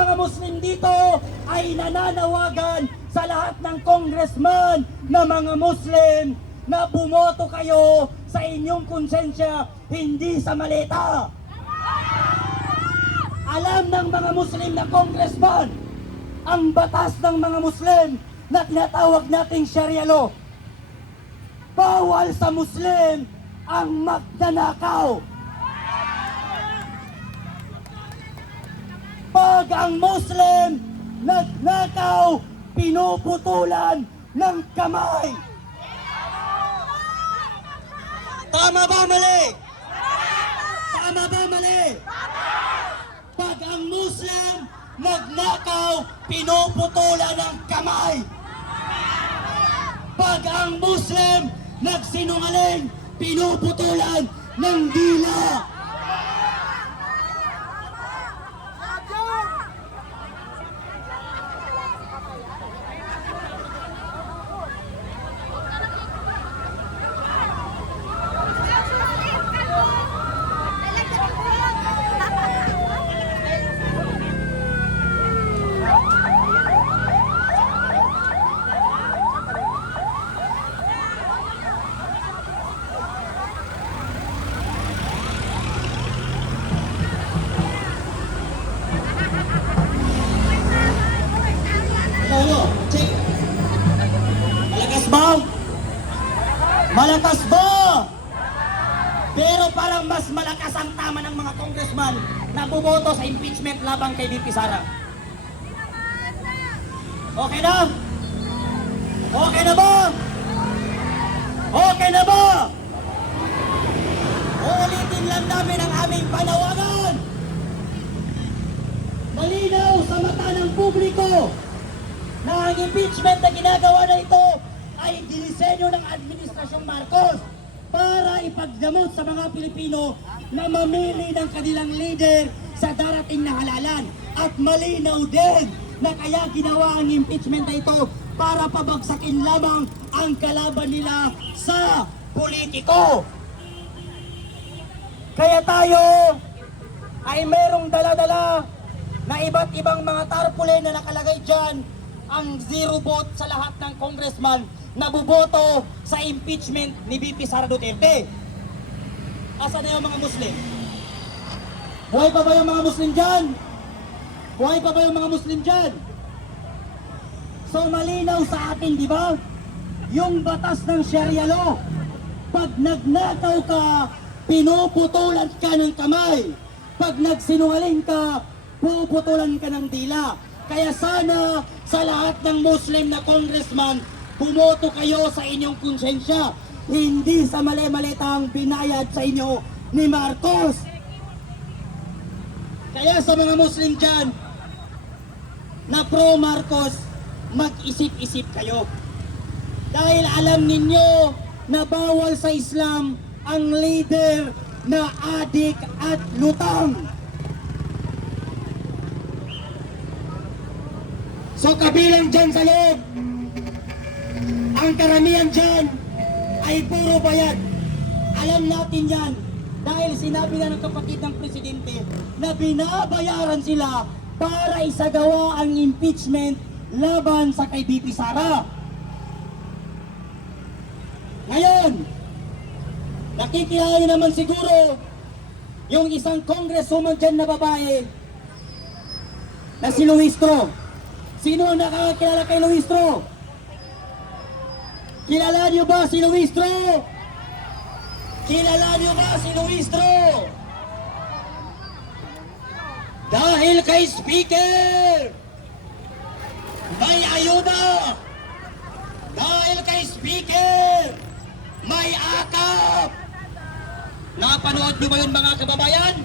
mga Muslim dito ay nananawagan sa lahat ng congressman na mga Muslim na bumoto kayo sa inyong konsensya, hindi sa maleta. Alam ng mga Muslim na congressman ang batas ng mga Muslim na tinatawag nating Sharia law. Bawal sa Muslim ang magnanakaw. Pag ang Muslim nagnakaw, pinuputulan ng kamay. Tama ba mali? Tama ba mali? Pag ang Muslim nagnakaw, pinuputulan ng kamay. Pag ang Muslim nagsinungaling, pinuputulan ng dila. Check. Malakas ba? Malakas ba? Pero parang mas malakas ang tama ng mga congressman na bumoto sa impeachment laban kay VP Sara. Okay na? Okay na ba? Okay na ba? Ulitin lang namin ang aming panawagan. Malinaw sa mata ng publiko na ang impeachment na ginagawa na ito ay dinisenyo ng Administrasyong Marcos para ipagdamot sa mga Pilipino na mamili ng kanilang leader sa darating na halalan. At malinaw din na kaya ginawa ang impeachment na ito para pabagsakin lamang ang kalaban nila sa politiko. Kaya tayo ay merong dala-dala na iba't ibang mga tarpaulin na nakalagay dyan ang zero vote sa lahat ng congressman na buboto sa impeachment ni VP Sara Duterte. Asa na yung mga Muslim? Buhay pa ba yung mga Muslim dyan? Buhay pa ba yung mga Muslim dyan? So malinaw sa atin, di ba? Yung batas ng Sharia law. Pag nagnakaw ka, pinuputulan ka ng kamay. Pag nagsinungaling ka, puputulan ka ng dila. Kaya sana sa lahat ng Muslim na congressman, bumoto kayo sa inyong konsensya, hindi sa mali-malitang binayad sa inyo ni Marcos. Kaya sa mga Muslim dyan na pro-Marcos, mag-isip-isip kayo. Dahil alam ninyo na bawal sa Islam ang leader na adik at lutang. So kabilang dyan sa loob, ang karamihan dyan ay puro bayad. Alam natin yan dahil sinabi na ng kapatid ng presidente na binabayaran sila para isagawa ang impeachment laban sa kay VP Sara. Ngayon, nakikilala naman siguro yung isang congresswoman dyan na babae na si Luistro. Sino ang nakakilala kay Luistro? Kilala niyo ba si Luistro? Kilala niyo ba si Luistro? Dahil kay Speaker, may ayuda. Dahil kay Speaker, may akap. Napanood niyo ba yun mga kababayan?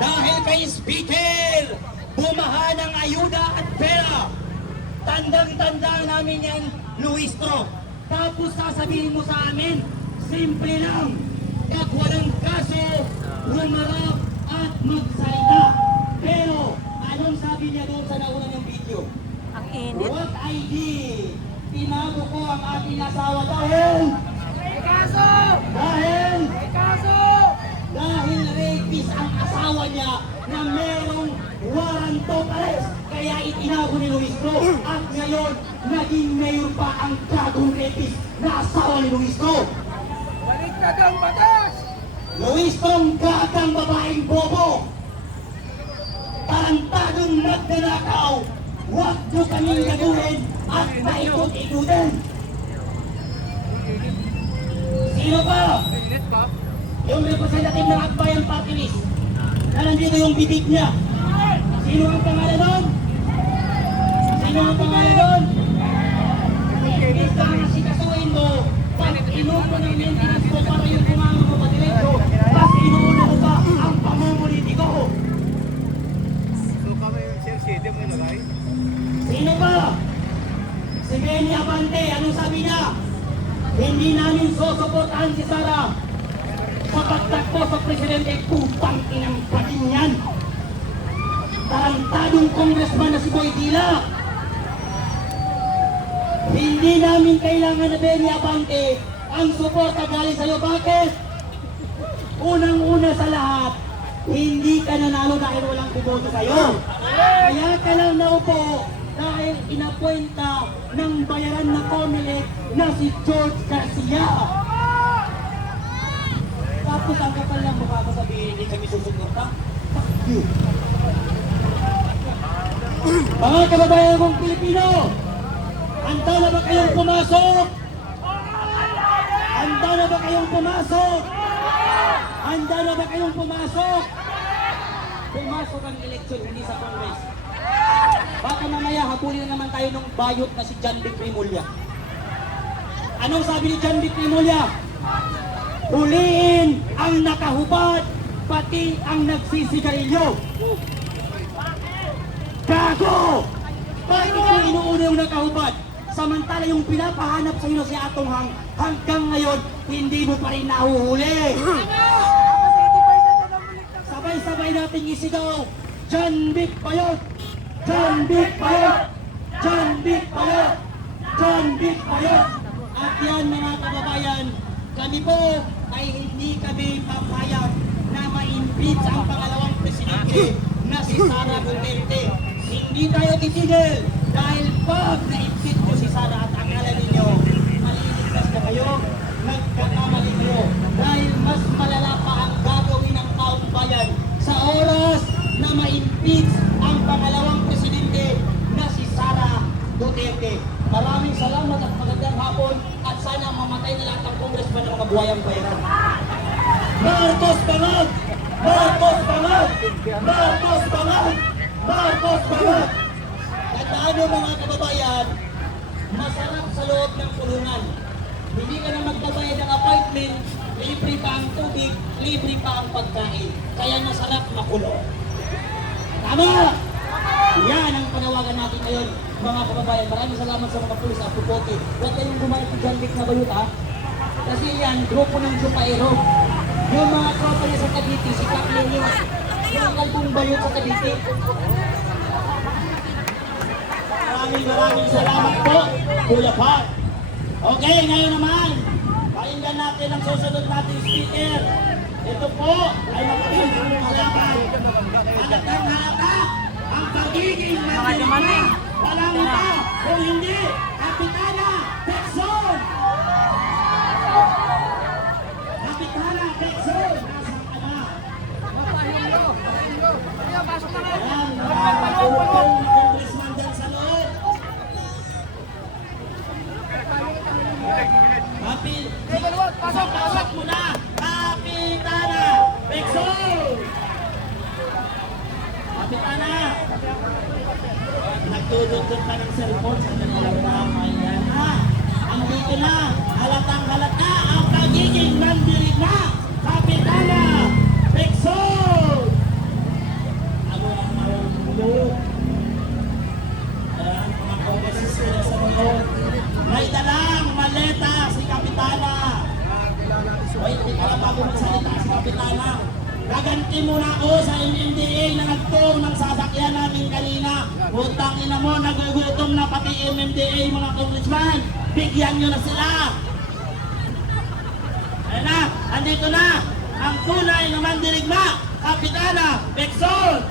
Dahil kay Speaker, bumaha ng ayuda at pera. Tandang-tanda namin yan, Luistro. Tapos sasabihin mo sa amin, simple lang, pag walang kaso, humarap at magsalita. Pero, anong sabi niya doon sa nauna ng video? Ang init. What I did, tinago ko ang aking asawa dahil May kaso! dahil May kaso! dahil rapist ang asawa niya na merong warrant of arrest. Kaya itinago ni Luis Bro. At ngayon, naging mayor pa ang gagong rapist na asawa ni Luis Bro. Baliktad ang batas! Luis Bro, gagang babaeng bobo. Tarantadong magnanakaw. Huwag nyo kaming gagawin at maikot-ikutin. Sino pa? Init pa? Yung representative ng Akbayan Party List na nandito yung bibig niya. Sino ang pangalan doon? Sino ang pangalan doon? Imbis na nga sikasuin mo, pag inuun mo ng maintenance mo para yung kumama mo padiretso, tapos inuuna mo pa ang pamumulitiko. So kami yung Sir City mo ilagay? Sino pa? Si Benny Abante, anong sabi niya? Hindi namin susuportahan si Sara sa pagtakbo sa presidente, putang inang pagin yan. Tarantadong congressman na si Boy Dila. Hindi namin kailangan na Benny Abante ang suporta galing sa'yo. Bakit? Unang-una sa lahat, hindi ka nanalo dahil walang bumoto sa'yo. Kaya ka lang naupo dahil inapuenta ng bayaran na Comelec na si George Garcia. Tapos ang kapal lang mukha ko sabihin, hindi kami susuporta. Fuck you. Mga kababayan kong Pilipino, handa na ba kayong pumasok? Handa na ba kayong pumasok? Handa na ba kayong pumasok? Pumasok ang eleksyon, hindi sa Congress. Baka mamaya habulin na naman tayo ng bayot na si John Vic Rimulya. Anong sabi ni John Vic Rimulya? Huliin ang nakahubad, pati ang nagsisigarilyo. Gago! Bakit ikaw inuuna yung nakahubad? Samantala yung pinapahanap sa inyo si Atong Hang, hanggang ngayon, hindi mo pa rin nahuhuli. Sabay-sabay nating isigaw, John Vic Bayot! John Vic Bayot! John Vic Bayot! John Vic Bayot! At yan mga kababayan, kami po ay hindi kami papayag na ma-impeach ang pangalawang presidente na si Sara Duterte. Hindi tayo titigil dahil pag na-impeach ko si Sara at ang alam ninyo, maliligtas na kayo, nagkakamali kayo dahil mas malala pa ang gagawin ng taong bayan sa oras na ma-impeach ang pangalawang presidente na si Sara Duterte. Maraming salamat at magandang hapon at sana mamatay na lahat ng congressman ng mga buhayang bayaran. Marcos Bangag! Marcos Bangag! Marcos Bangag! Marcos Bangag! Tandaan nyo mga kababayan, masarap sa loob ng kulungan. Hindi ka na magbabayad ng apartment, libre pa ang tubig, libre pa ang pagkain. Kaya masarap makulong. Tama! Yan ang panawagan natin ngayon, mga kababayan. Maraming salamat sa mga pulis at pupote. Huwag kayong gumalit ng John Vic na Bayot, ha? Kasi yan, grupo ng Chupaero. Yung mga tropa niya sa Cavite, si Kaklin yung kalbong Bayot sa Cavite. Maraming salamat po, Kuya Pat. Okay, ngayon naman, pakinggan natin ang susunod nating speaker. Ito po ay magiging halakan. Halatang halata ang pagiging mandirigma. Walang iba kung hindi Kapitana Quezon. Kapitana Quezon, nasaan ka na? Ayan, mga congressman dyan sa loob. Pasok mo na, Kapitana Quezon. Kapitana, nagtutugtog pa ng cellphone sa kanilang bahay yan, ha? Ang dito na, halatang halata ang pagiging mandirigma, Kapitana Quezon. Ano ang marunong? Ayan, mga congressman sa loob. May dalang maleta si Kapitana. Wait, hindi ka lang bago magsalita si Kapitana. Gaganti muna ako sa MMDA na nagtong ng sasakyan namin kanina. Utang ina mo, nagugutom na pati MMDA mga congressman. Bigyan nyo na sila. Ayan na, andito na ang tunay na mandirigma, Kapitana Quezon.